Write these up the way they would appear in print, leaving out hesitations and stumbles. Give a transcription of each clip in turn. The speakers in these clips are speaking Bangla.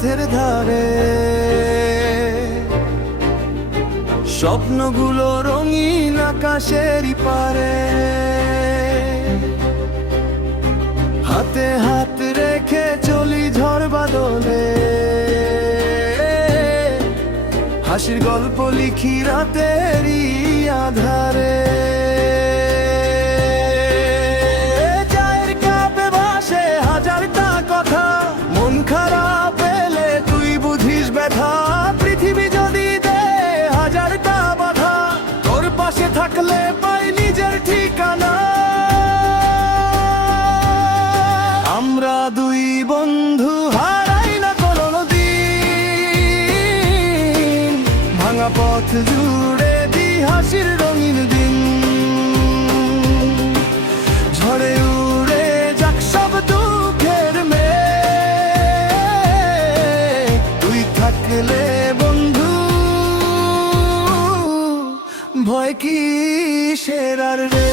পথের ধারে, স্বপ্নগুলো রঙিন আকাশেরই পারে। হাতে হাত রেখে চলি ঝড় বাদলে, হাসির গল্প লিখি রাতেরই আধারে। চায়ের কাপে ভাসে হাজারটা কথা, মন খারাপ এলে তুই বুঝিস ব্যথা। পৃথিবী যদি দে হাজারটা বাধা, তোর পাশে থাকলে পাই নিজের ঠিকানা। আমরা দুই বন্ধু হারাই না কোনো দিন, ভাঙা পথ জুড়ে দি হাসির রঙিন দিন। ঝড়ে উড়ে যাক সব দুঃখের মেঘ, তুই থাকলে বন্ধু ভয় কিসের আর রে।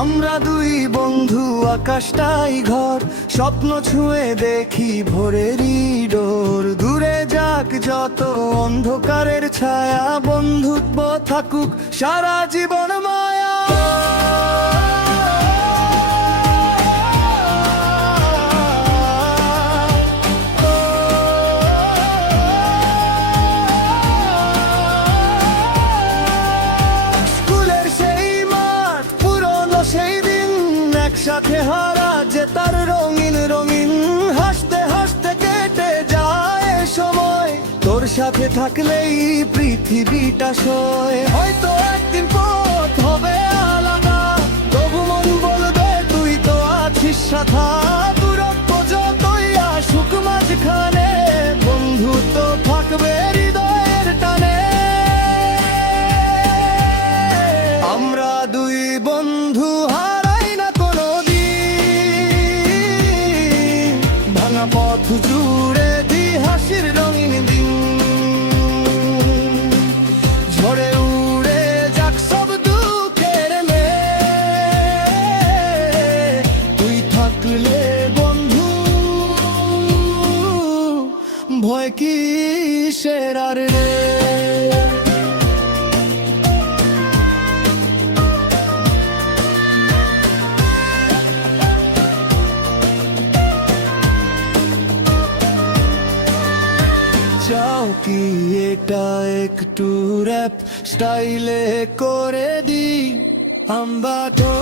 আমরা দুই বন্ধু আকাশটাই ঘর, স্বপ্ন ছুঁয়ে দেখি ভোরেরই ডোর। দূরে যাক যত অন্ধকারের ছায়া, বন্ধুত্ব থাকুক সারা জীবন মায়া। সাথে হারা যে তার রঙিন রঙিন, হাসতে হাসতে কেটে যায় সময়। তোর সাথে থাকলেই পৃথিবীটা সয়। হয়তো একদিন পথ হবে আলাদা, তবু মন বলবে তুই তো আছিস সাথা। দূরত্ব যতই আসুক মাঝখানে, বন্ধু তো থাকবে হৃদয়ের টানে। আমরা দুই বন্ধু পথ জুড়ে দি হাসির রঙিন দিন। ঝড়ে উড়ে যাক সব দুঃখের মেঘ, তুই থাকলে বন্ধু ভয় কিসের আর রে। চাও কি এটা একটু র‍্যাপ স্টাইলে করে দি আমরা তো